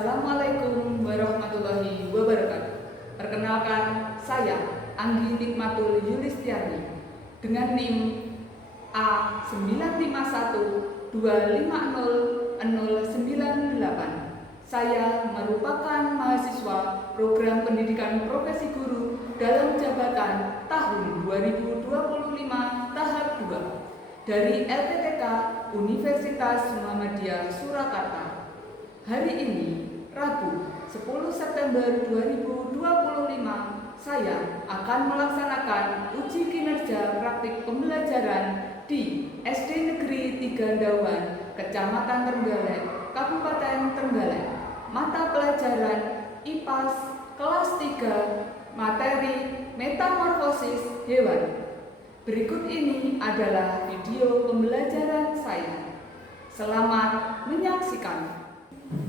Assalamualaikum warahmatullahi wabarakatuh. Perkenalkan, saya Anggi Nikmatul Yulistiani dengan NIM A951250098. Saya merupakan mahasiswa program pendidikan profesi guru dalam jabatan tahun 2025 tahap 2 dari LPTK Universitas Muhammadiyah Surakarta. Hari ini, Rabu 10 September 2025, saya akan melaksanakan uji kinerja praktik pembelajaran di SD Negeri 3 Dauhan, Kecamatan Trenggalek, Kabupaten Trenggalek. Mata pelajaran IPAS kelas 3, materi metamorfosis hewan. Berikut ini adalah video pembelajaran saya. Selamat menyaksikan.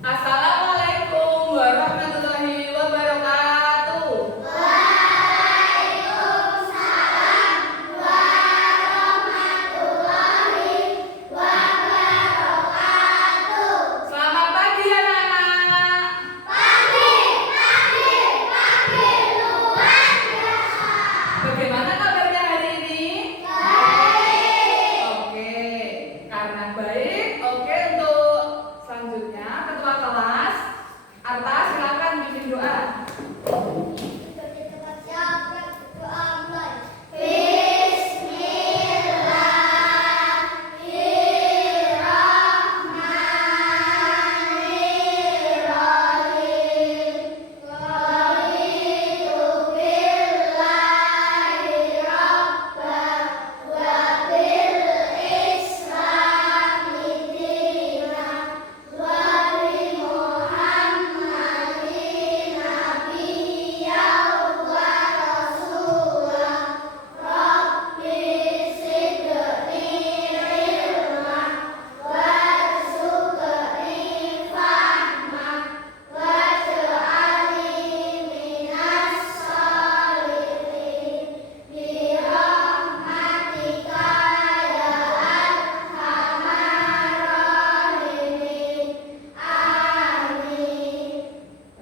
Assalamualaikum warahmatullahi wabarakatuh. Waalaikumsalam warahmatullahi wabarakatuh. Selamat pagi anak-anak. Pagi luar biasa. Bagaimana kabarnya hari ini? Baik. Oke, karena baik, oke, untuk selanjutnya ketua kelas Arta, silakan bimbing doa.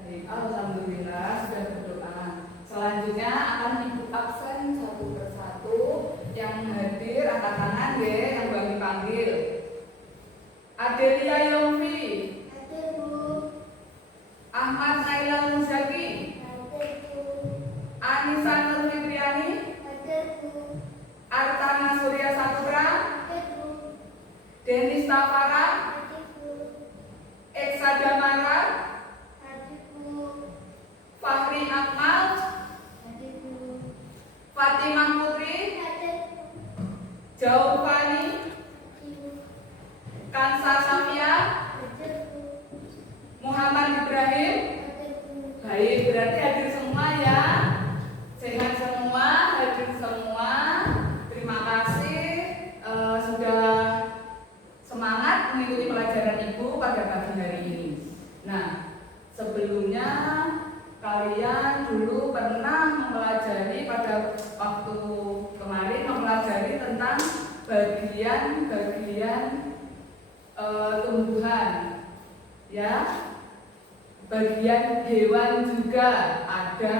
Baik, alhamdulillah sudah berdoa. Selanjutnya akan ibu absen satu persatu. Yang hadir angkat tangan ya, yang kami panggil. Adelia Yomfi, Ahmad Nailal Muzaki, Anissa Nur Fitriani, Artana Surya Saputra, Denis Tafara, Eksa Damara, Fahri Akmal, Fatimah Putri, Jaufani, Kansa Safia, Muhammad Ibrahim. Baik, berarti hadir semua ya. Sehat semua, hadir semua. Terima kasih sudah semangat mengikuti pelajaran Ibu pada pagi hari ini. Nah, sebelumnya kalian dulu pernah mempelajari pada waktu kemarin mempelajari tentang bagian-bagian tumbuhan, ya. Bagian hewan juga ada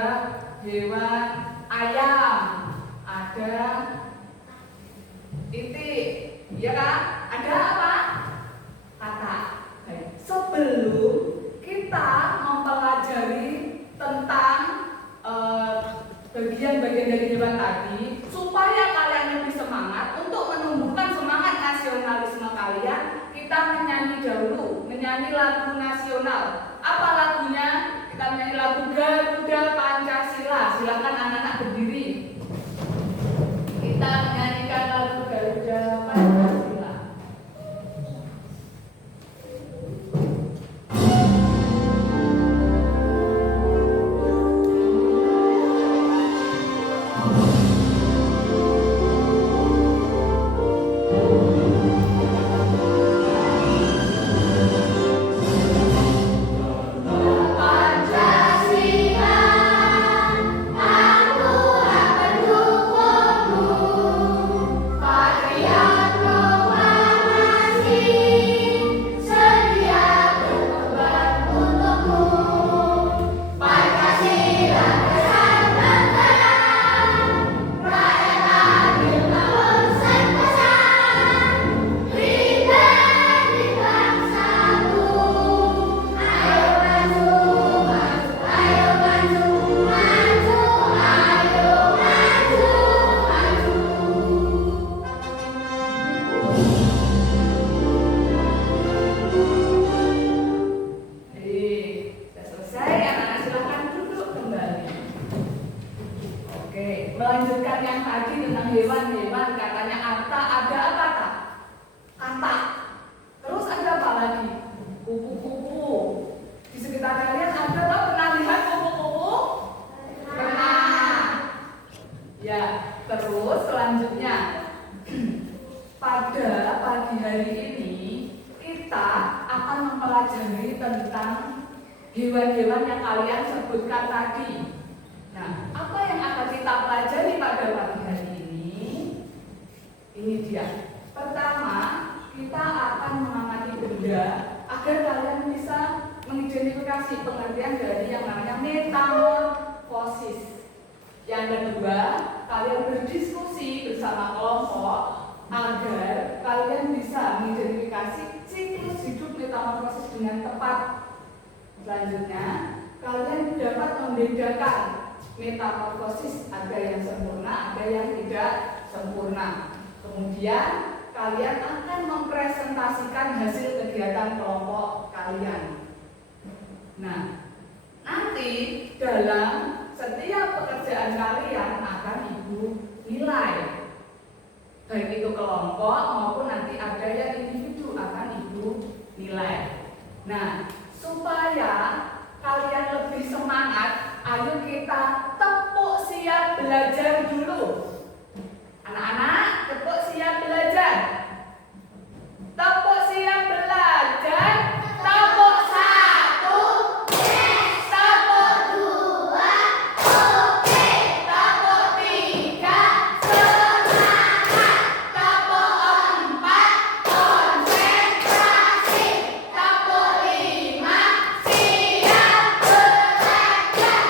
hewan ayam, ada itik, ya kan? Ada apa? Katak. Baik. Sebelum kita mempelajari tentang bagian-bagian dari hewan tadi, supaya kalian lebih semangat untuk menumbuhkan semangat nasionalisme kalian, kita menyanyi dahulu, menyanyi lagu nasional. Apa lagunya? Kita menyanyi lagu Garuda Pancasila. Silakan anak-anak berdiri. Kita menyanyikan lagu Garuda Pancasila. Pancasila pelajaran yang tadi tentang hewan-hewan, katanya Arta ada apa tak? Kata. Terus ada apa lagi? Kupu-kupu. Di sekitar kalian ada tak pernah lihat kupu-kupu? Pernah. Ya, terus selanjutnya pada pagi hari ini kita akan mempelajari tentang hewan-hewan yang kalian sebutkan tadi. Nah, apa yang akan kita pelajari pada pagi hari ini? Ini dia. Pertama, kita akan mengamati benda agar kalian bisa mengidentifikasi pengertian dari yang namanya metamorfosis. Yang kedua, kalian berdiskusi bersama kelompok agar kalian bisa mengidentifikasi siklus hidup metamorfosis dengan tepat. Selanjutnya, kalian dapat membedakan metamorfosis, ada yang sempurna, ada yang tidak sempurna. Kemudian kalian akan mempresentasikan hasil kegiatan kelompok kalian. Nah, nanti dalam setiap pekerjaan kalian akan Ibu nilai. Baik itu kelompok maupun nanti ada yang individu akan Ibu nilai. Nah, supaya kalian lebih semangat, ayo kita tepuk siap belajar dulu. Anak-anak, tepuk siap belajar. Tepuk siap belajar. Tepuk satu. Tepuk dua. Oke. Tepuk tiga. Semangat. Tepuk empat. Konsentrasi. Tepuk lima. Siap belajar.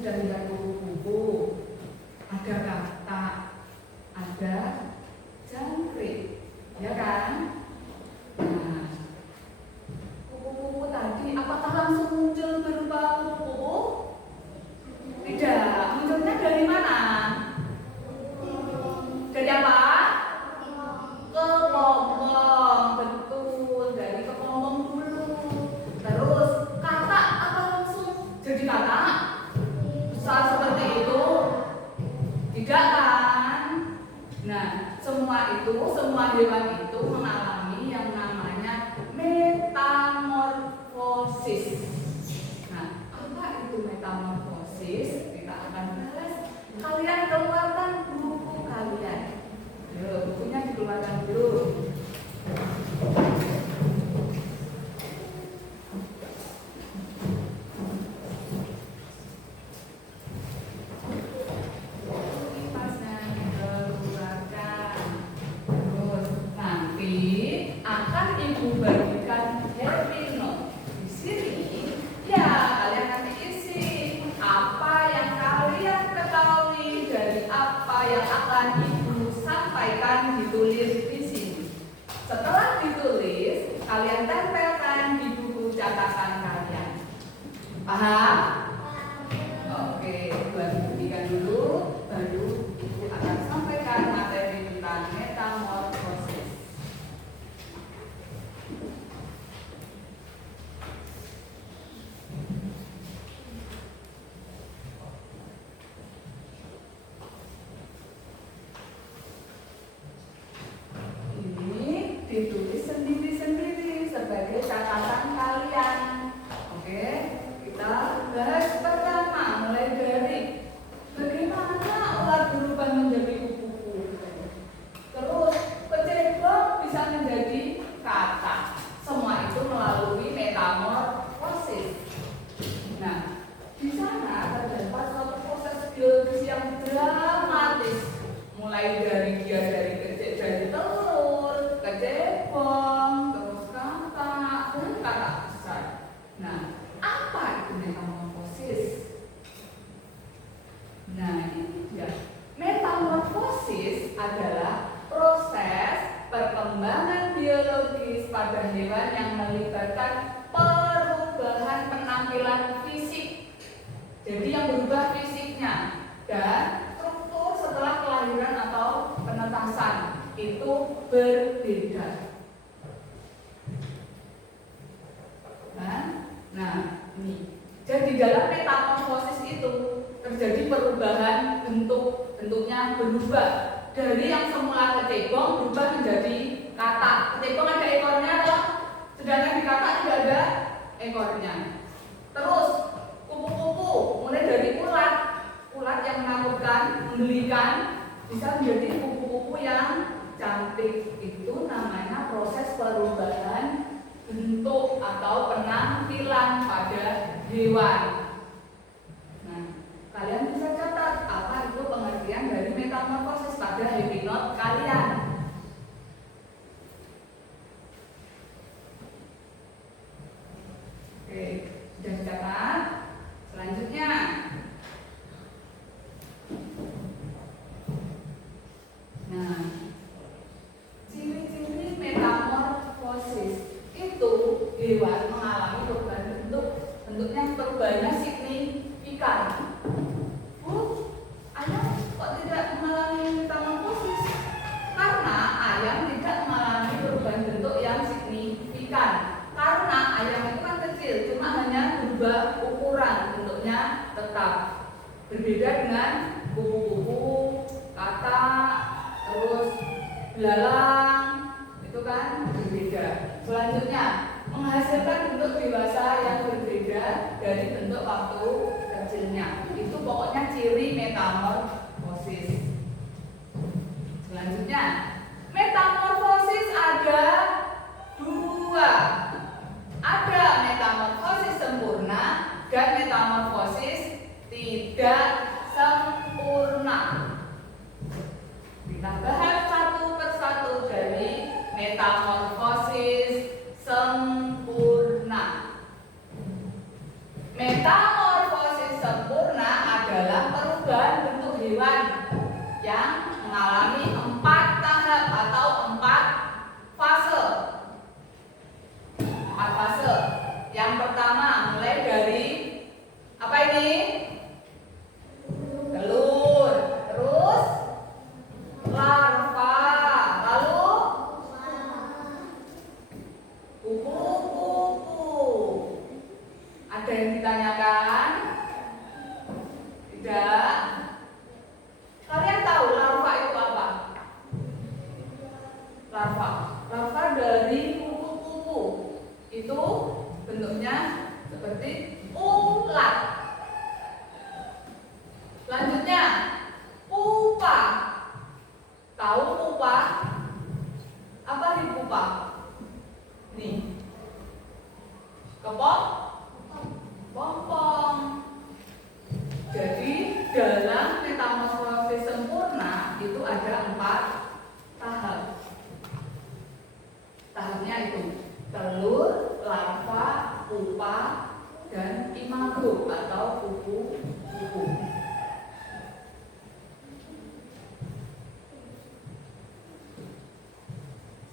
sudah lihat kupu-kupu, ada katak, ada jangkrik, ya kan? Nah, kupu-kupu tadi apakah langsung muncul berupa kupu-kupu? Tidak, munculnya dari mana? Dari apa? Kepompong, betul, dari kepompong dulu. Terus katak apa langsung jadi katak? Besar seperti itu? Tidak kan? Nah, semua hewan itu mengalami yang namanya metamorfosis. Nah, apa itu metamorfosis? Kita akan bahas. Kalian keluarkan buku kalian. Ayo, bukunya dikeluarkan dulu. Kipasnya dikeluarkan. Terus nanti akan ibu bagikan happy note. Di sini, ya kalian nanti isi apa yang kalian ketahui dari apa yang akan ibu sampaikan, ditulis di sini. Setelah ditulis, kalian tempelkan di buku catatan kalian. Paham? Oke, buat buktikan dulu, baru ibu akan sampaikan materi tentang metamorfosis. Ini ditulis sendiri-sendiri sebagai catatan kalian. Oke, kita bahas pertama, mulai dari bagaimana ular berubah menjadi kupu-kupu. Terus kecebong bisa menjadi katak. Semua itu melalui metamorfosis. Nah, di sana terdapat suatu proses biologis yang dramatis. Mulai dari dari telur, kecebong, terus katak, dan katak besar. Nah, apa itu metamorfosis? Nah, ini dia. Metamorfosis adalah proses perkembangan biologis pada hewan yang melibatkan perubahan penampilan fisik. Jadi yang berubah fisiknya dan struktur setelah kelahiran atau penetasan itu berbeda. Nah, ini. Jadi dalam metamorfosis itu terjadi perubahan bentuknya berubah. Dari yang semula kecebong berubah menjadi katak. Kecebong ada ekornya loh, sedangkan di katak tidak ada ekornya. Terus kupu-kupu mulai dari ulat yang menakutkan, menggelikan, bisa menjadi kupu-kupu yang cantik. Itu namanya proses perubahan bentuk atau penampilan pada hewan. Nah, kalian bisa catat apa itu pengertian dari metamorfosis pada happy note kalian. Oke, sudah dicatat. Selanjutnya, nah, ciri-ciri metamorfosis itu hewan mengalami perubahan bentuknya perubahannya signifikan. Ayam kok tidak mengalami metamorfosis? Karena ayam tidak mengalami perubahan bentuk yang signifikan. Karena ayam itu kan kecil, cuma hanya berubah ukuran, bentuknya tetap. Berbeda dengan kupu-kupu, katak, terus belalang, itu kan berbeda. Selanjutnya, menghasilkan bentuk dewasa yang berbeda dari bentuk waktu kecilnya. Itu pokoknya ciri metamorfosis. Selanjutnya, metamorfosis ada dua. Ada metamorfosis sempurna dan metamorfosis tidak sempurna. Kita bahas satu persatu dari metamorfosis sempurna. Metamorfosis sempurna bukan bentuk hewan yang mengalami 4 tahap atau 4 fase. 4 fase. Yang pertama mulai dari apa ini? Telur, terus larva, lalu kupu-kupu. Ada yang ditanyakan? Tidak. Kalian tahu larva itu apa? Larva dari kupu-kupu. Itu bentuknya seperti ulat. Selanjutnya, pupa. Tahu pupa? Apa sih pupa? Nih. Kepompong. Jadi dalam metamorfosis sempurna itu ada 4 tahap. Tahapnya itu telur, larva, pupa, dan imago atau kupu-kupu.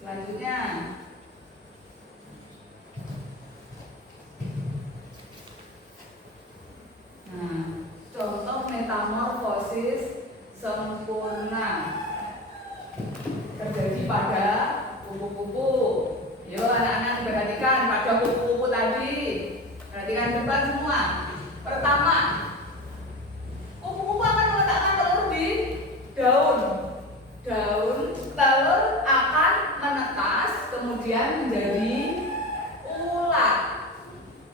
Selanjutnya, contoh metamorfosis sempurna terjadi pada kupu-kupu. Yuk anak-anak perhatikan pada kupu-kupu tadi. Perhatikan depan semua. Pertama, kupu-kupu akan meletakkan telur di daun. Telur akan menetas kemudian menjadi ulat.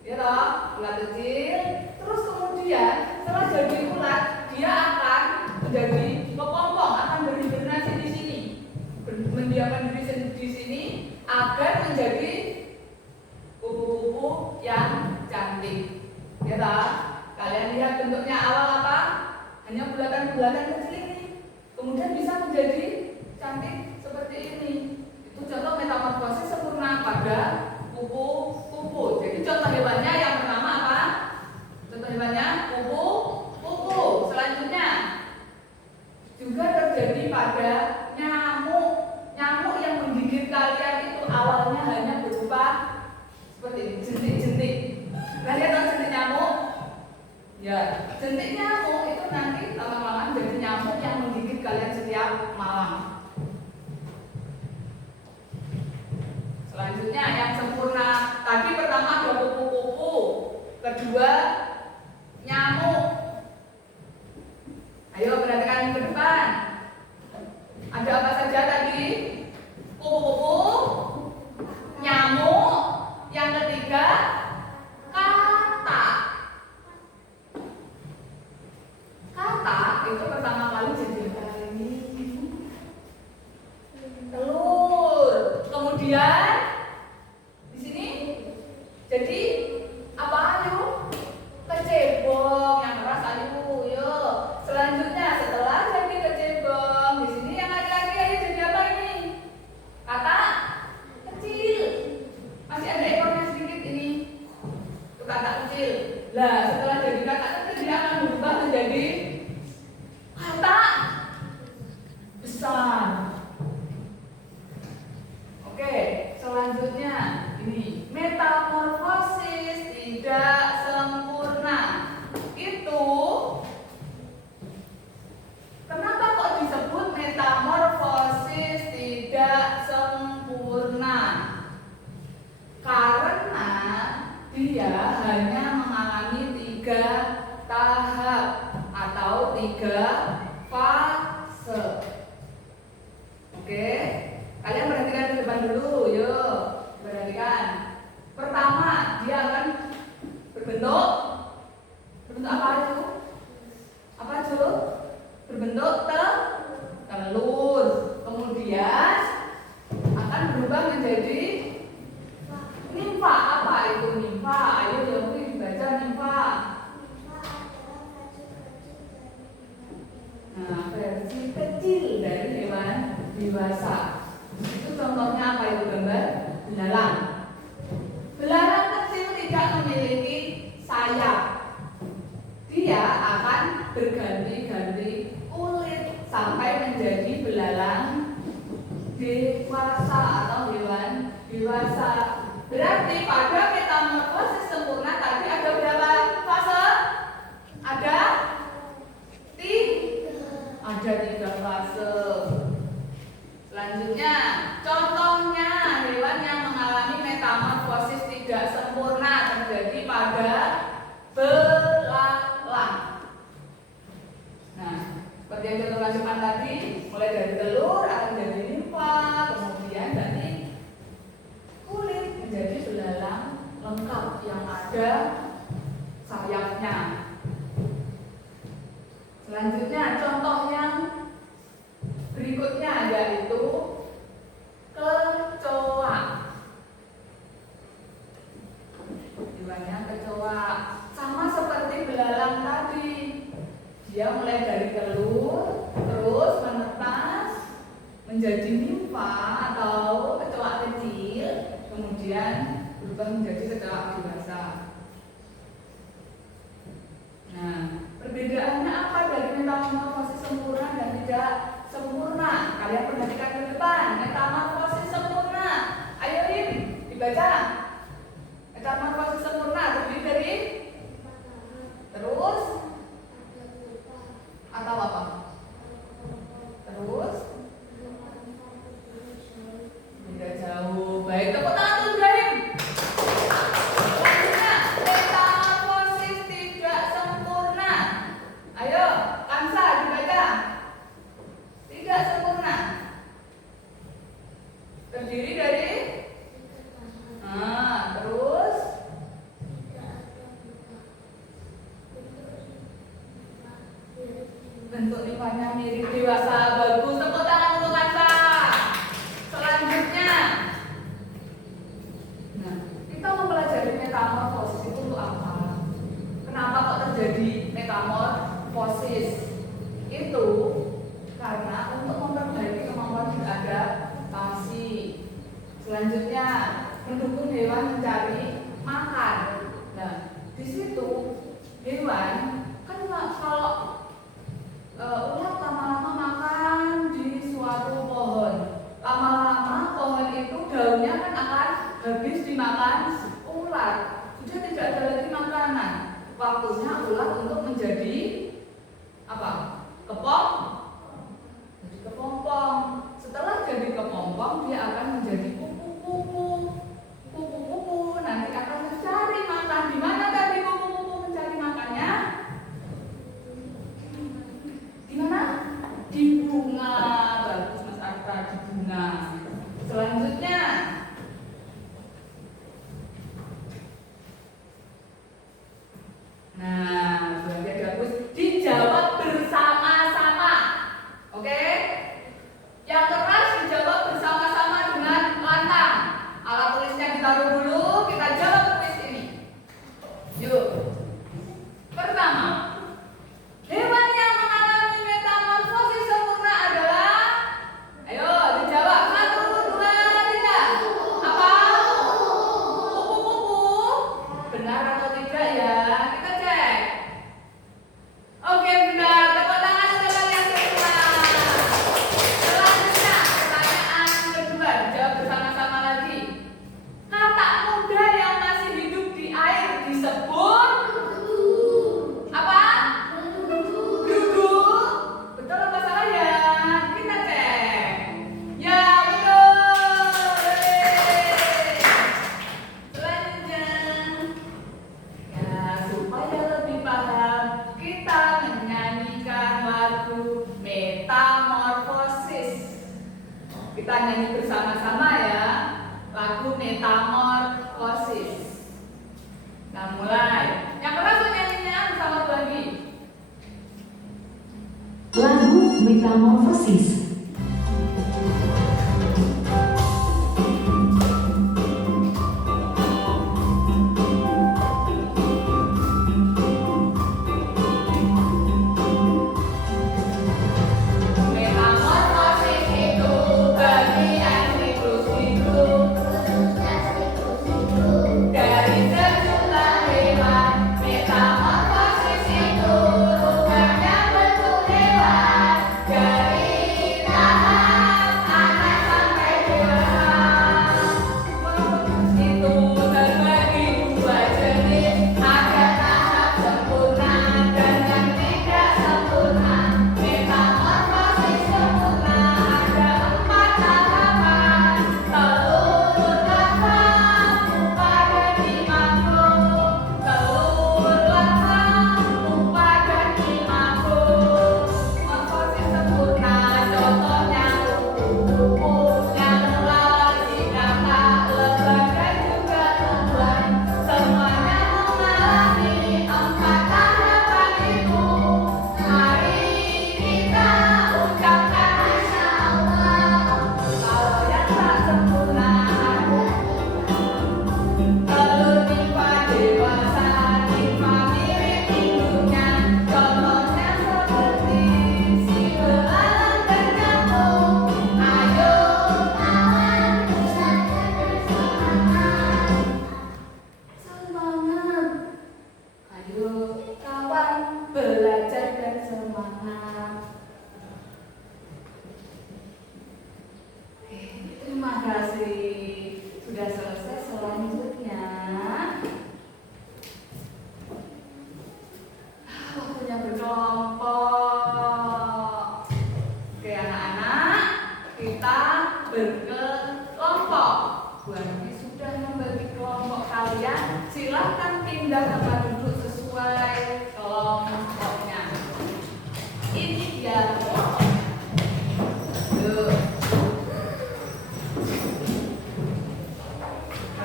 Ya toh, ulat kecil. Terus kemudian setelah jadi ulat, dia akan menjadi kepompong, akan bernasi di sini, mendiamkan diri di sini agar menjadi kupu-kupu yang cantik. Ya toh, kalian lihat bentuknya awal apa? Hanya bulatan-bulatan kecil ini, kemudian bisa menjadi cantik seperti ini. Itu contoh metamorfosis sempurna pada kupu-kupu. Jadi contoh hewannya yang pertama apa? Contoh hewannya kupu-kupu. Selanjutnya juga terjadi pada nyamuk. Nyamuk yang menggigit kalian itu awalnya hanya berupa seperti ini, jentik-jentik. Kalian tahu jentik nyamuk? Ya, jentik nyamuk itu nanti lama-lama jadi nyamuk yang menggigit kalian setiap malam. Selanjutnya yang sempurna tadi pertama ada kupu-kupu, kedua nyamuk. Ayo perhatikan ke depan. Ada apa saja tadi? Kupu-kupu, nyamuk, yang ketiga katak. Katak itu pertama kali jadi ini telur. Kemudian di sini jadi apa ayu? Kecebong yang keras ayu. Yuk. Selanjutnya setelah jadi kecebong, di sini yang laki-laki ayu jadi apa ini? Katak kecil. Masih ada ekornya sedikit ini. Itu katak kecil. Lah, setelah jadi katak kecil dia akan berubah menjadi katak besar. Oke, selanjutnya ini metamorfosis tidak sempurna. Itu kenapa kok disebut metamorfosis tidak sempurna? Karena dia hanya mengalami 3 tahap atau 3 fase. Oke, kalian perhatikan ke depan dulu, yuk. Perhatikan. Pertama, dia akan berbentuk apa itu? Apa itu? Berbentuk telur. Kemudian akan berubah menjadi nimfa. Apa itu nimfa? Ayo yang dibaca nimfa. Nah, versi kecil dari hewan dewasa. Itu contohnya apa itu gambar? Belalang. Belalang kecil tidak memiliki sayap. Dia akan berganti-ganti yang dewasa atau hewan dewasa. Berarti pada metamorfosis sempurna tadi ada berapa fase? Ada 3 fase. Selanjutnya, contohnya hewan yang mengalami metamorfosis tidak sempurna terjadi pada belalang. Nah, seperti yang kita lanjutkan tadi, mulai dari telur akan menjadi nimfa, kemudian dari kulit menjadi belalang lengkap yang ada sayapnya. Selanjutnya, contoh yang berikutnya yaitu kecoa. Hewannya kecoa sama seperti belalang tadi. Dia mulai dari telur, terus menetas menjadi nimfa atau kecoa kecil, kemudian berubah menjadi kecoa dewasa. Nah, perbedaannya apa dari metamorfosis sempurna dan tidak sempurna? Kalian perhatikan ke depan. Metamorfosis sempurna. Ayo Rim, dibaca. Metamorfosis sempurna terdiri dari terus atau apa? Terus tidak jauh. Baik, tepuk tangan untuk Ibrahim. Selanjutnya, metamorfosis tidak sempurna. Ayo, Kansa dibaca. Tidak sempurna. Terdiri dari terus bentuk nimfanya mirip dewasa. Bagus, tepuk tangan untuk Kansa. Selanjutnya, nah, kita mempelajari metamorfosis itu untuk apa? Kenapa kok terjadi metamorfosis? Itu karena untuk memperbaiki kemampuan beradaptasi. Selanjutnya, mendukung hewan mencari makan. Nah, di situ hewan kan kalau ulat lama-lama makan di suatu pohon, lama-lama pohon itu daunnya kan akan habis dimakan ulat. Sudah tidak ada lagi makanan. Waktunya ulat untuk menjadi apa? Jadi kepompong. Setelah jadi kepompong, dia akan menjadi kupu-kupu. Kupu-kupu nanti akan mencari makan. Di mana tadi kupu-kupu mencari makannya? Di mana? Di bunga. Bagus Mas Arta, di bunga. Selanjutnya, nah, bagian bagus. Dijawab bersama-sama. Oke? Yang keras dijawab bersama-sama dengan lantang. Alat tulisnya ditaruh dulu, kita jawab kuis ini. Yuk. Pertama, hewan yang mengalami metamorfosis sempurna adalah, ayo dijawab. 1, 2, 3. Apa? Kupu-kupu. Benar atau tidak ya? Kita cek. Oke, benar. Tepuk tangan untuk kalian semua. Selanjutnya, pertanyaan kedua, dijawab bersama-sama lagi. Kata muda yang masih hidup di air disebut apa? Duduk. Betul apa salah ya? Kita cek. Ya, betul. Selanjutnya, ya, supaya lebih paham, kita menyanyikan lagu Metamorfosis. Kita nyanyi bersama-sama ya, lagu Metamorfosis. Nah, mulai. Yang keras nyanyinya bersama lagi. Lagu Metamorfosis. Metamorfosis itu bagian siklus hidup dari sejumlah hewan. Metamorfosis itu rupanya bentuk hewan dari ya. Tuh.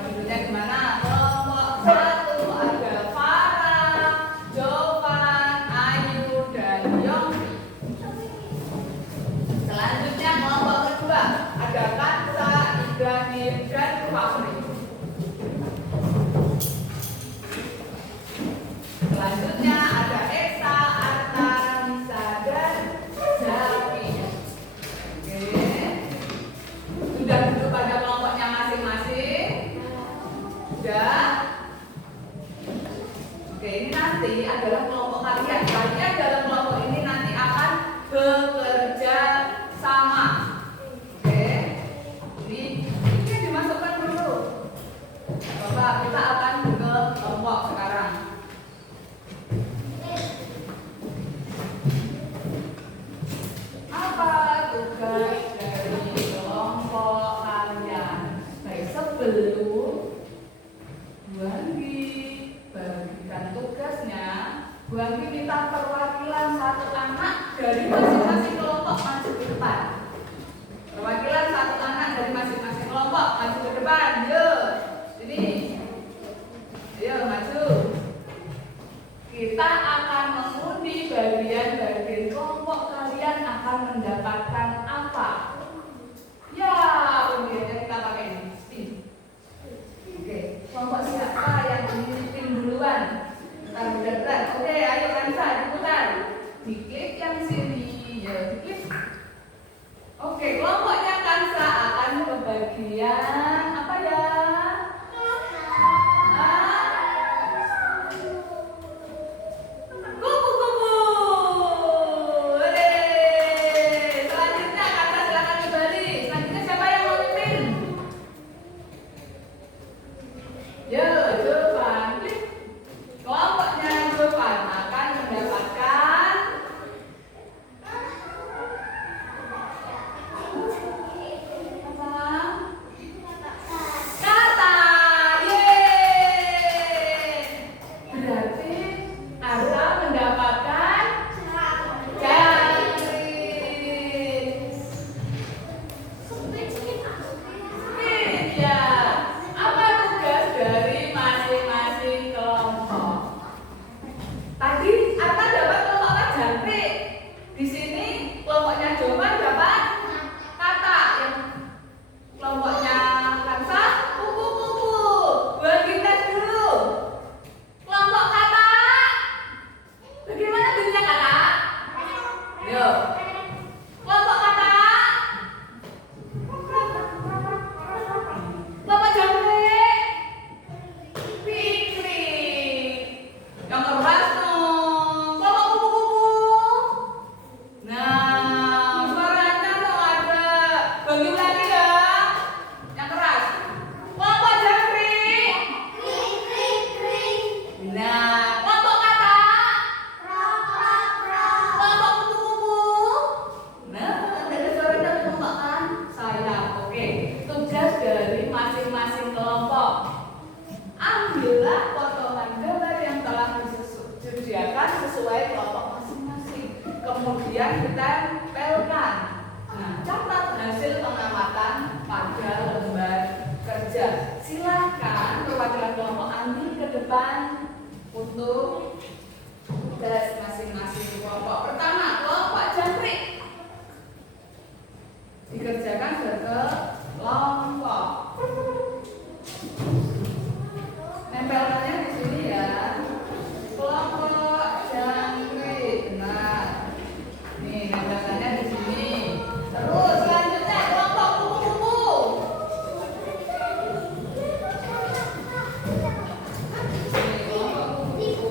Dulunya gimana? Kelompok 1 ada Farah, Jovan, Ayu, dan Yongki. Selanjutnya kelompok kedua ada Kansa, Ibrahim, dan Fahri. Selanjutnya ada Esa, Arta, Nisa, dan Zaki. Oke. Sudah duduk pada kelompoknya masing-masing? Sudah? Oke, ini nanti adalah kelompok kalian. Kalian dalam kelompok ini nanti akan bekerja sama. Oke. Ini dimasukkan dulu. Bapak, kita akan ke kelompok sekarang. Apa tugas dari kelompok kalian? Baik, sebelum Bu Anggi bagikan tugasnya, Bu Anggi minta perwakilan satu anak dari masing-masing kelompok maju ke depan. Perwakilan satu anak dari masing-masing kelompok maju ke depan. Yuk, sini. Ayo maju. Kita akan mengundi bagian-bagian kelompok kalian akan mendapatkan apa? Ya, undiannya kita pakai ini. Spin. Oke, kelompok siapa yang spin duluan? Taruh berat. Oke, ayo Kansa diputar. Diklik yang sini. Ya, diklik. Oke, kelompoknya Kansa akan ke bagian apa ya? Kupu-kupu. Selanjutnya Kansa silakan kembali. Selanjutnya siapa yang mau mimpin? Yo, Jovan. Kelompoknya Jovan akan mendapatkan kata. Yeay. Berarti Arta mendapatkan jangkrik. Ya. Apa tugas dari masing-masing kelompok? Tadi Arta dapat kelompok jangkrik. Di sini kelompoknya Jovan dapat kata. Yang kelompoknya Kansa kupu-kupu. Buat kita dulu. Kelompok kata. Bagaimana bunyinya kata? Yuk. Kelompok kata. Kelompok jangkrik. Piknik. Yang keras dong. Kelompok kupu-kupu. Nah, suaranya dong ada. Bagi lagi ya. Yang keras. Kelompok jangkrik. Nah, kelompok kata. Kelompok kupu-kupu. Nah, ada suaranya kelompok kan? Sayap. Oke. Tugas dari masing-masing kelompok. Ambillah potongan gambar yang telah disediakan sesuai kelompok masing-masing. Kemudian ditempelkan. Nah, catat hasil pengamatan pada lembar kerja. Silakan perwakilan kelompok ambil ke depan untuk tugas masing-masing kelompok. Pertama, kelompok jangkrik. Dikerjakan berkelompok. Nempelkannya di sini ya. Kelompok jangkrik. Benar. Nih, nempelkannya di sini. Terus selanjutnya kelompok kupu-kupu. Nih, kelompok kupu-kupu.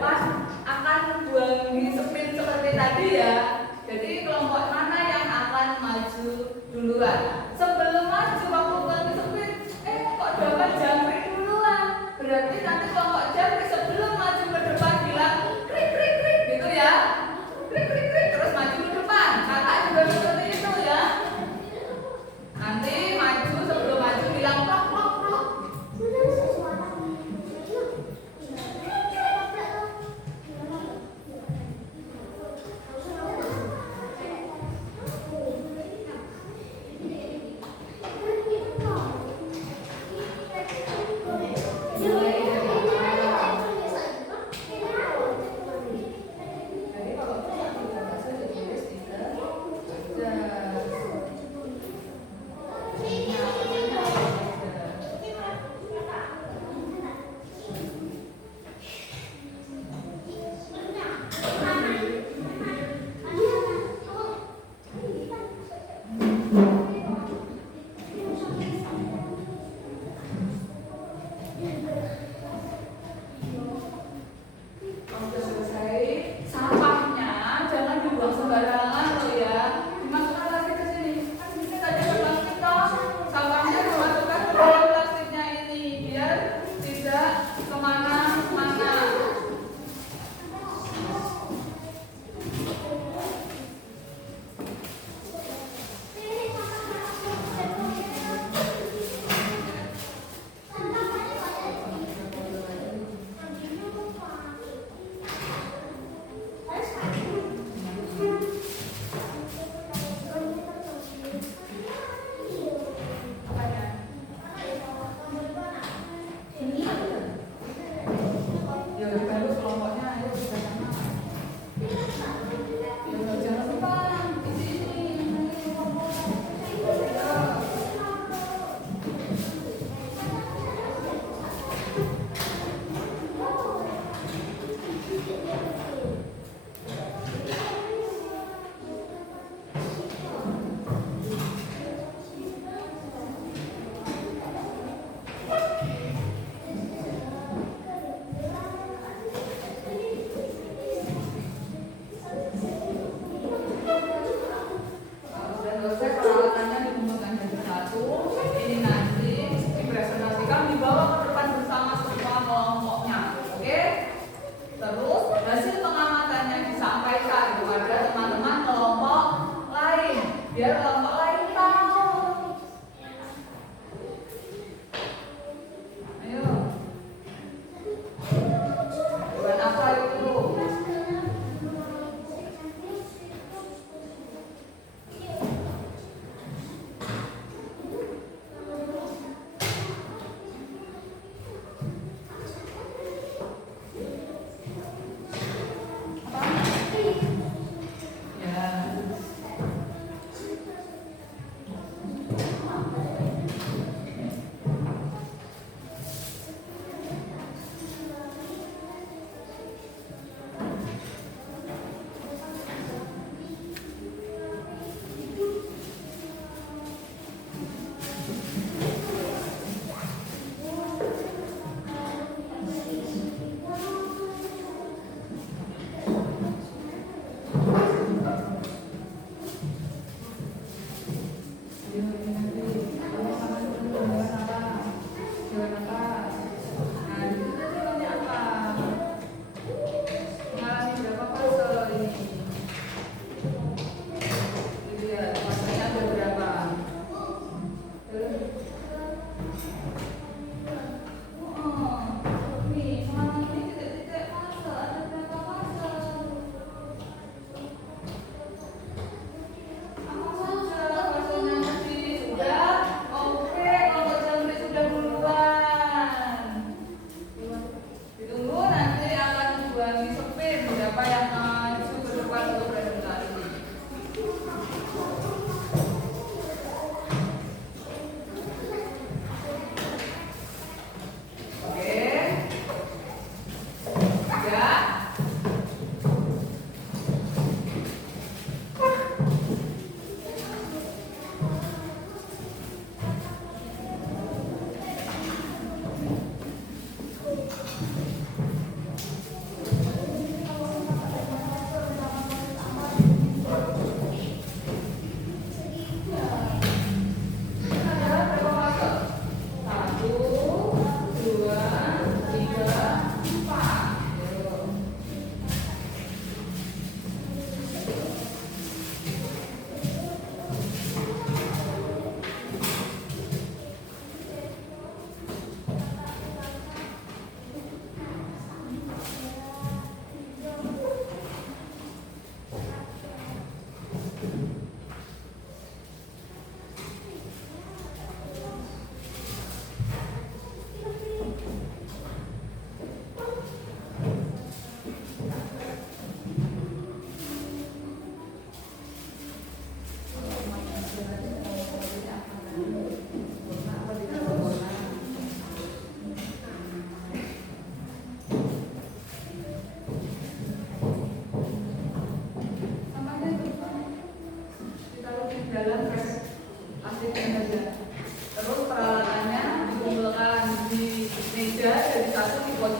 depan akan buang di spin seperti tadi ya. Jadi kelompok mana yang akan maju duluan? Sebelum maju waktu buang di spin, kok dapat jangkrik duluan? Berarti nanti kelompok jangkrik sebelum maju ke depan bilang krik krik krik gitu ya. Krik krik krik terus maju ke depan. Kakak juga seperti itu ya. Nanti maju sebelum maju bilang plok plok plok.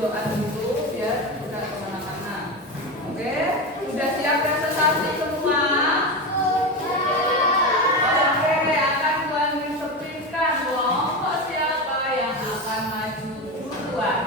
pojokan dulu biar udah kemana-mana. Oke, udah siap presentasi semua? Oke, akan gua instruksikan kelompok siapa yang akan maju duluan.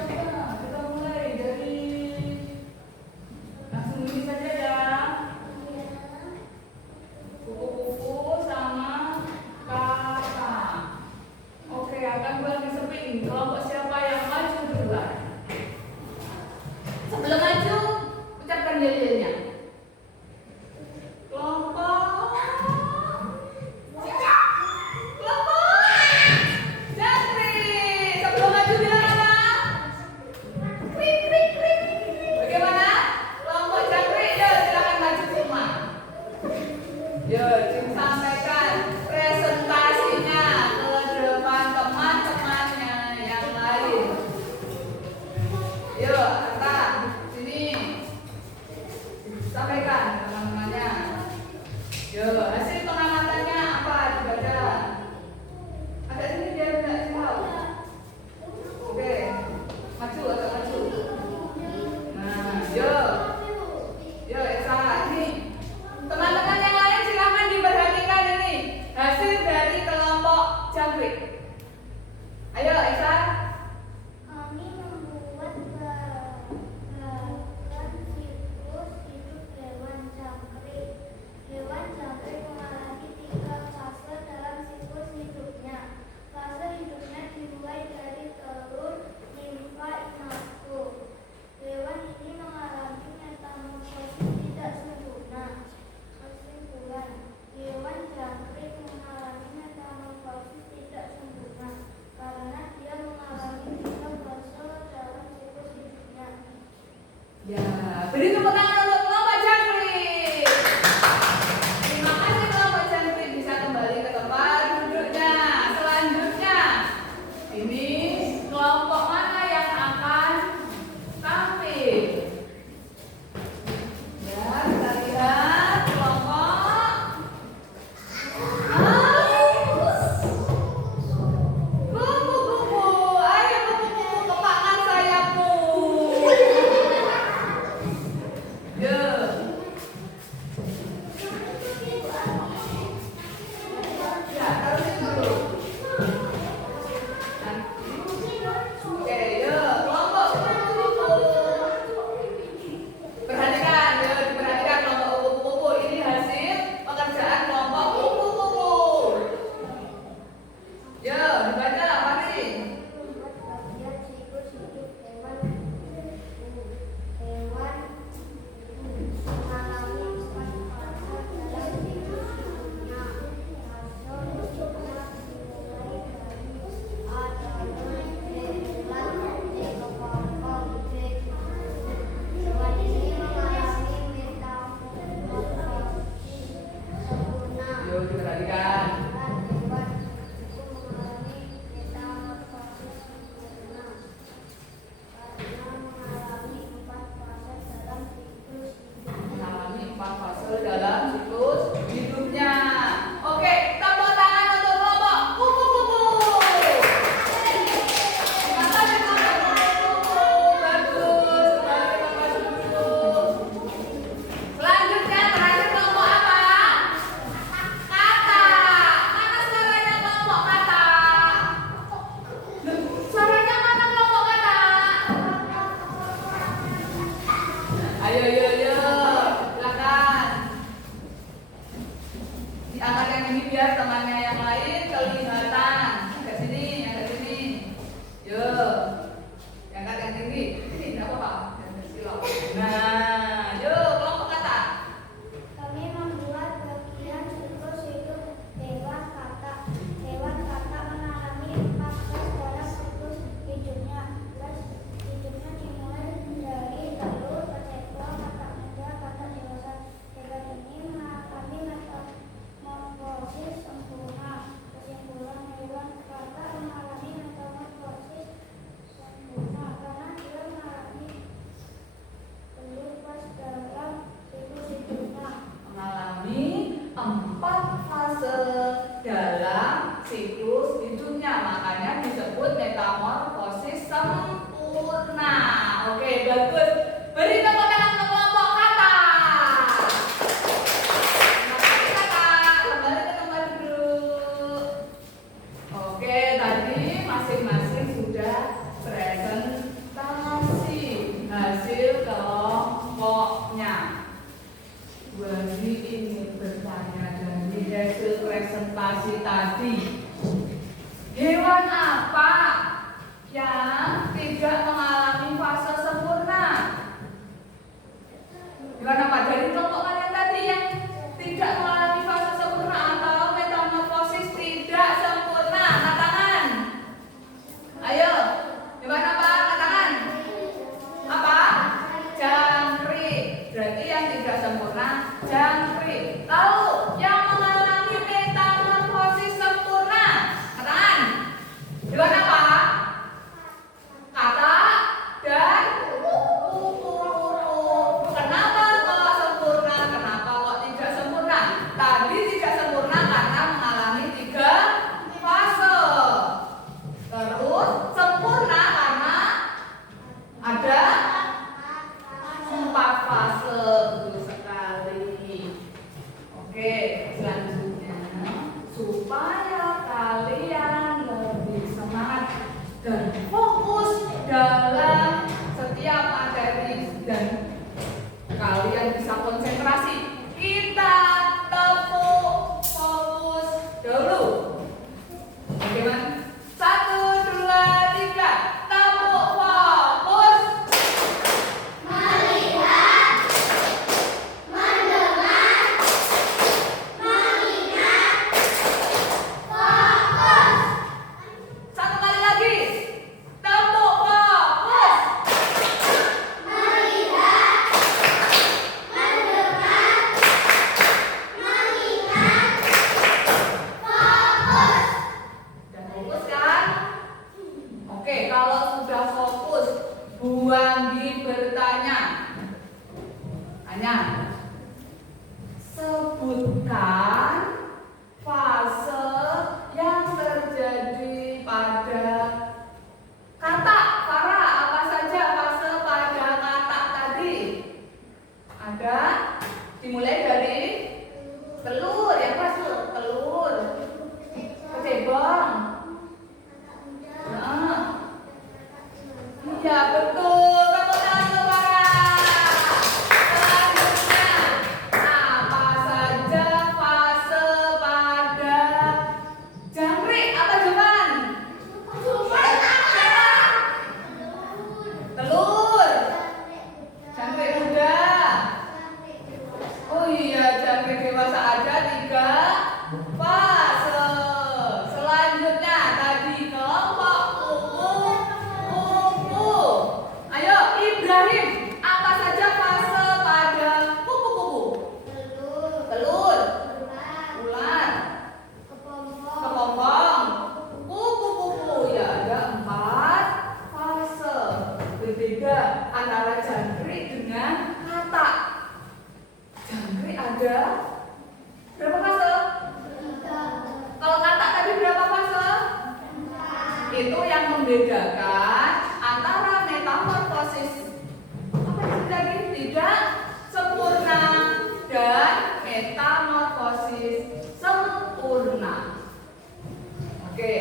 Kita mulai dari langsung ini saja ya. Kupu-kupu sama kata. Oke, akan gua disepin kelompok siapa yang maju duluan. Sebelum maju, ucapkan yel-yelnya. Kelompok Jangkrik. Sebelum maju bilang apa? Krik, krik, krik. Bagaimana? Kelompok Jangkrik, yuk silakan maju semua. Yuk, sampaikan presentasinya ke depan teman-temannya yang lain. Yuk, Arta, sini. Sampaikan teman-temannya. Yuk, hasil pengamatannya apa? Dibaca. Agak sini biar nggak tahu. Oke, maju agak maju. Nah, yuk. Yuk, Esa, ini. Teman-teman yang lain silakan diperhatikan ini hasil dari kelompok Jangkrik. Ayo, Esa. Kami membuat gerakan siklus hidup hewan jangkrik. Hewan jangkrik mengalami 3 fase dalam siklus hidupnya. Fase hidupnya dimulai dari telur, nimfa, imago. Hewan ini mengalami metamorfosis tidak sempurna. Kesimpulan, hewan jangkrik mengalami metamorfosis tidak sempurna karena dia mengalami 3 fase dalam siklus hidupnya. Ya, beri tepuk tangan untuk kelompok Jangkrik. Terima kasih kelompok Jangkrik, bisa kembali ke tempat duduknya. Selanjutnya, ini kelompok mana yang akan tampil? Ya, kita lihat kelompok. Kupu-kupu, ayo kupu-kupu kepakkan sayapmu. Yuk. Ya, taruh sini dulu. Oke, yuk, kelompok kupu-kupu. Perhatikan, yuk, diperhatikan kelompok kupu-kupu. Ini hasil pekerjaan kelompok kupu-kupu. Yuk, dibaca, Fahri. Bagian siklus hidup hewan mengalami 4 fase dalam siklus hidupnya. Fase hidupnya dimulai dari adanya hewan ekokokok hewan ini mengalami metamorfosis sempurna. Yuk, diperhatikan. Hewan itu mengalami metamorfosis sempurna karena mengalami 4 fase dalam siklus hidupnya. Mengalami 4 fase dalam siklus hidupnya. Oke, tepuk tangan untuk kelompok kupu-kupu. Terima kasih kelompok kupu-kupu. Bagus, kembali ke tempat duduk. Selanjutnya terakhir kelompok apa? Kata. Mana suaranya kelompok kata? Loh, suaranya mana kelompok kata? Ayo, silakan. Diangkat yang ini biar temannya yang lain kelihatan. Agak sini, agak sini. Yuk, diangkat yang tinggi. Sini, nggak apa-apa. Jangan silau. Nah, yuk kelompok kata. Kami membuat bagian siklus hidupnya, makanya disebut metamorfosis sempurna. Oke, bagus. Beri tepuk tangan ke kelompok kata. Makasih kakak, kembali ke tempat duduk. Oke, tadi masing-masing sudah presentasi hasil kelompoknya. Wali ingin bertanya dari hasil presentasi tadi, hewan apa yang tidak mengalami fase sempurna? Hewan apa dari kelompok kalian tadi yang tidak mengalami fase sempurna atau metamorfosis tidak sempurna? Angkat tangan. Ayo, hewan apa? Angkat tangan. Apa? Jangkrik. Berarti yang tidak sempurna jangkrik. Lalu yang mengalami metamorfosis sempurna, angkat tangan. Hewan apa? Kata dan kupu-kupu. Kenapa kok sempurna? Kenapa kok tidak sempurna? Tadi tidak sempurna karena mengalami 3 fase. Terus sempurna karena ada 4 fase. Betul sekali. Oke, selanjutnya supaya kalian lebih semangat dan fokus dalam setiap materi dan kalian bisa konsentrasi, kita tepuk fokus dulu. Bagaimana? 1, 2, 3, tepuk fokus. Melihat, mendengar, mengingat, fokus. 1 kali lagi, tepuk fokus. Melihat, mendengar, mengingat, fokus. Sudah fokus kan? Oke, kalau sudah fokus, buang di bertanya. Tanya. Sebutkan fase yang terjadi pada kata. Farah, apa saja fase pada kata tadi? Ada, dimulai dari telur, yang masuk telur, kecebong. Nah, iya betul. Tepuk tangan untuk Farah. Selanjutnya, apa saja fase pada jangkrik? Apa jawaban? Telur. Jangkrik muda. Oh iya, jangkrik dewasa ada 3 fase. Selanjutnya tadi kelompok kupu-kupu. Ayo Ibrahim, apa saja fase pada kupu-kupu? Telur, ular, kepompong, kupu-kupu. Ya ada 4 fase. Berbeda antara jangkrik dengan katak. Jangkrik ada berapa fase? Kalau katak tadi berapa fase? Itu yang membedakan antara metamorfosis apa yang tadi tidak sempurna dan metamorfosis sempurna. Oke.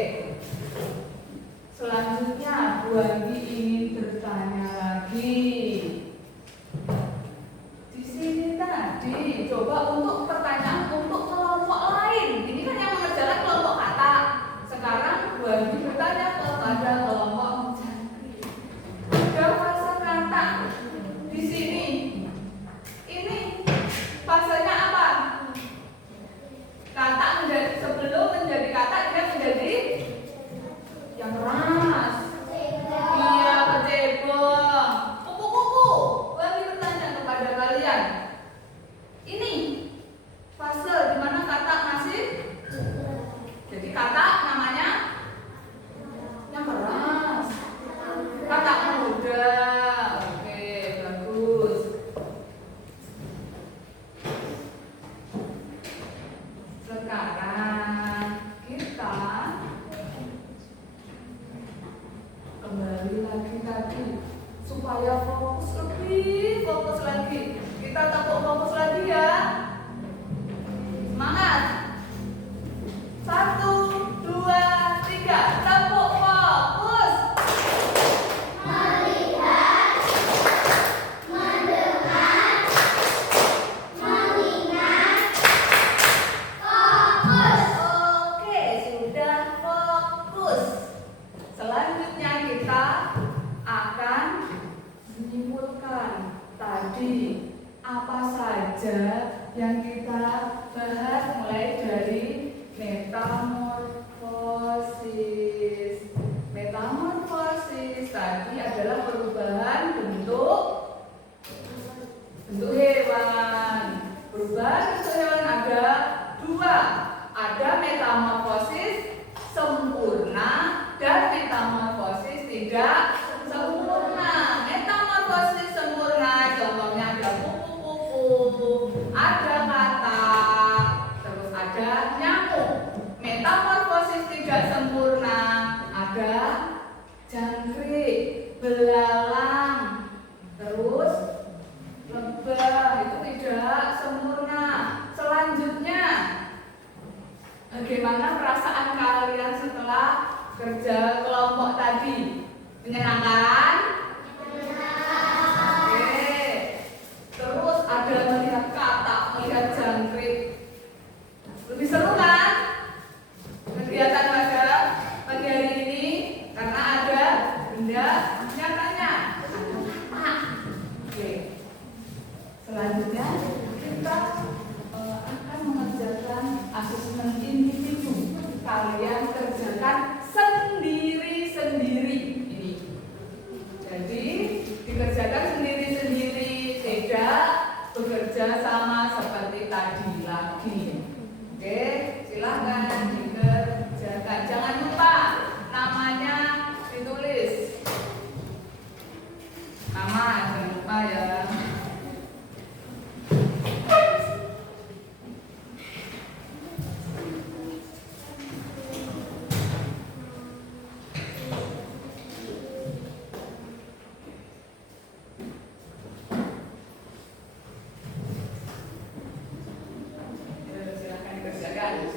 Selanjutnya Bu Andi ingin bertanya lagi. Di sini tadi coba untuk pertanyaan untuk kelompok lain. Ini kan yang mengerjakan kelompok kata. Sekarang Bu Andi bertanya kepada kelompok jangkrik. Ada fase kata di sini. Ini fasenya apa? Kata menjadi sebelum menjadi kata dia menjadi yang keras. Iya, kecebong. Kupu-kupu. Bu Andi bertanya kepada kalian. Ini fase di mana kata masih jadi kata namanya yang keras. Kata muda. Oke, bagus. Sekarang kita Bagaimana perasaan kalian setelah kerja kelompok tadi? Menyenangkan? Oke. Terus ada melihat katak, melihat jangkrik. Lebih seru kan? Kegiatan pada hari ini karena ada benda nyatanya. Oke. Selanjutnya kita akan mengerjakan asesmen individu. Kalian kerjakan sendiri-sendiri ini. Jadi dikerjakan sendiri-sendiri, tidak bekerja sama seperti tadi lagi. Oke, silakan dikerjakan. Jangan lupa namanya ditulis. Nama jangan lupa ya. Silakan dikerjakan.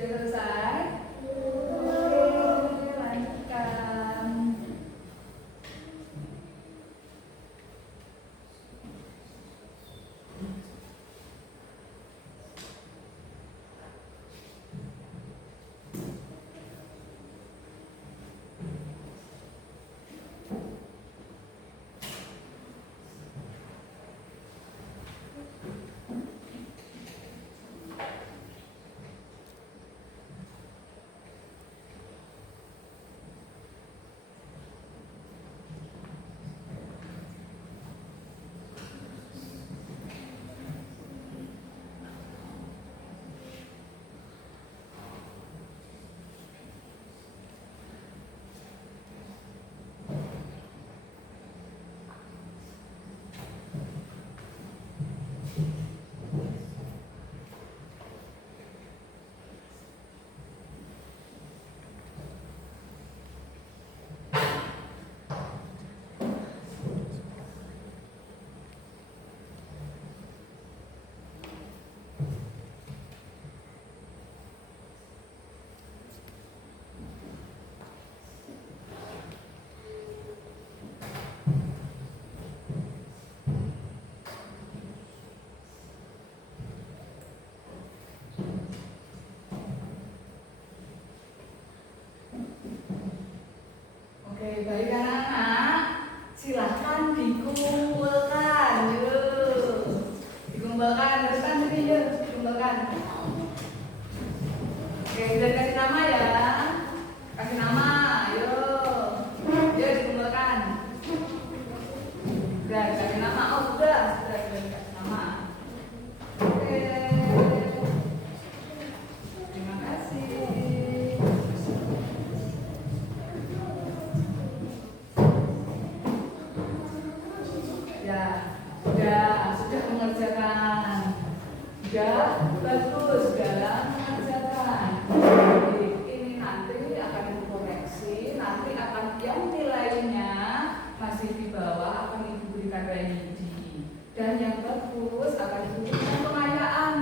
Sudah selesai? Oke, lanjutkan. baik anak-anak, silahkan dikumpulkan. Yuk, dikumpulkan, teruskan sini yuk, dikumpulkan. Oke, udah kasih nama ya. Kasih nama, yuk. Yuk dikumpulkan. Udah kasih nama, oh sudah kasih nama. Oke. Terima kasih. Ya, sudah mengerjakan. Sudah, bagus, sudah mengerjakan. Jadi, ini nanti akan dikoreksi, nanti akan yang nilainya masih di bawah akan Ibu berikan remedi. Dan yang bagus akan Ibu berikan pengayaan.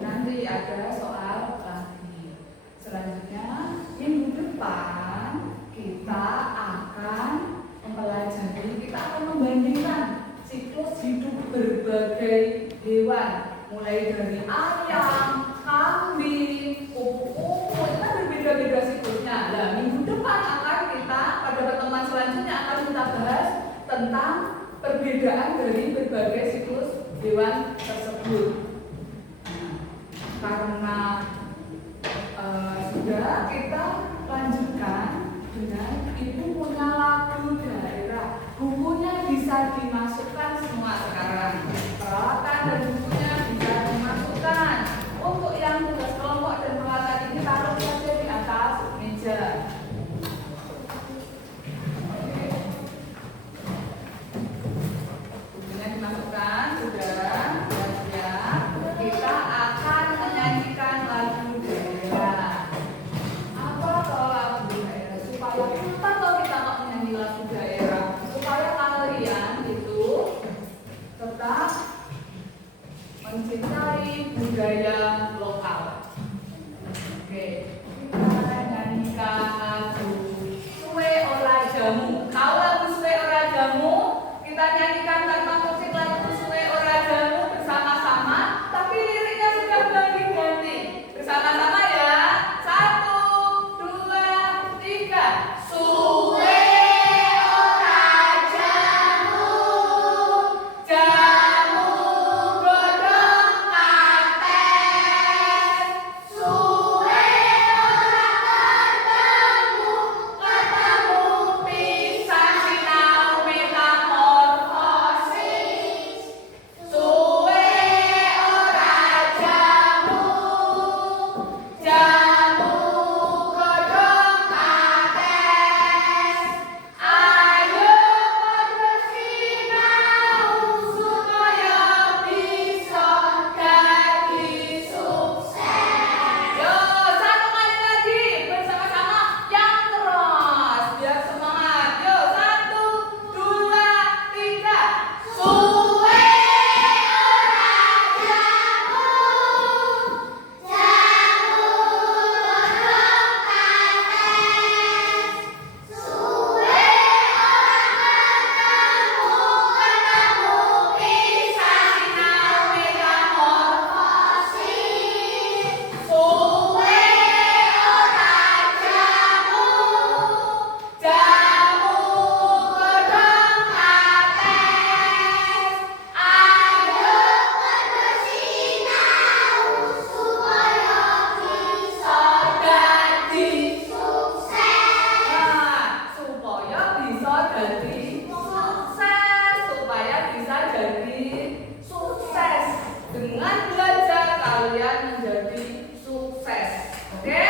Nanti ada soal lagi. Selanjutnya, minggu depan kita akan mempelajari, kita akan membandingkan siklus hidup berbagai hewan, mulai dari ayam, kambing, kupu-kupu, itu kan berbeda-beda siklusnya. Nah, minggu depan akan kita pada pertemuan selanjutnya akan kita bahas tentang perbedaan dari berbagai siklus hewan tersebut. Karena sudah, kita lanjutkan dengan Ibu punya lagu daerah. Bukunya bisa dimasukkan semua sekarang. Peralatan dan bukunya bisa dimasukkan. Untuk yang tugas kelompok dan peralatan ini taruh saja di atas meja. Bukunya dimasukkan, saudara. Siap. Kita akan menyanyikan lagu daerah. Apa kalau lagu daerah? Supaya apa kalau kita mau menyanyi lagu daerah? Supaya kalian itu tetap mencintai budaya lokal. Oke, kita nyanyikan lagu Suwe Ora Jamu. Tahu lagu Suwe Ora Jamu? Kita nyanyikan tanpa musik lagu Suwe Ora Jamu bersama-sama, tapi liriknya sudah ganti-ganti. Bersama-sama ya. 1, 2, 3. Suwe ora jamu, jamu godhong kates. Suwe ora ketemu, ketemu pisan sinau metamorfosis. Suwe ora jamu, jamu godhong kates. Ayo padha sinau supaya bisa dadi sukses. Yo, satu kali lagi bersama-sama yang keras biar semangat. Yo, 1, 2, 3. Suwe ora jamu, jamu godhong kates. Suwe ketemu pisan sinau metamorfosis. Suwe ora jamu, jamu godhong kates. Ayo padha sinau supaya bisa dadi sukses. Nah, supaya bisa jadi sukses, supaya bisa jadi sukses. Dengan belajar kalian menjadi sukses. Oke?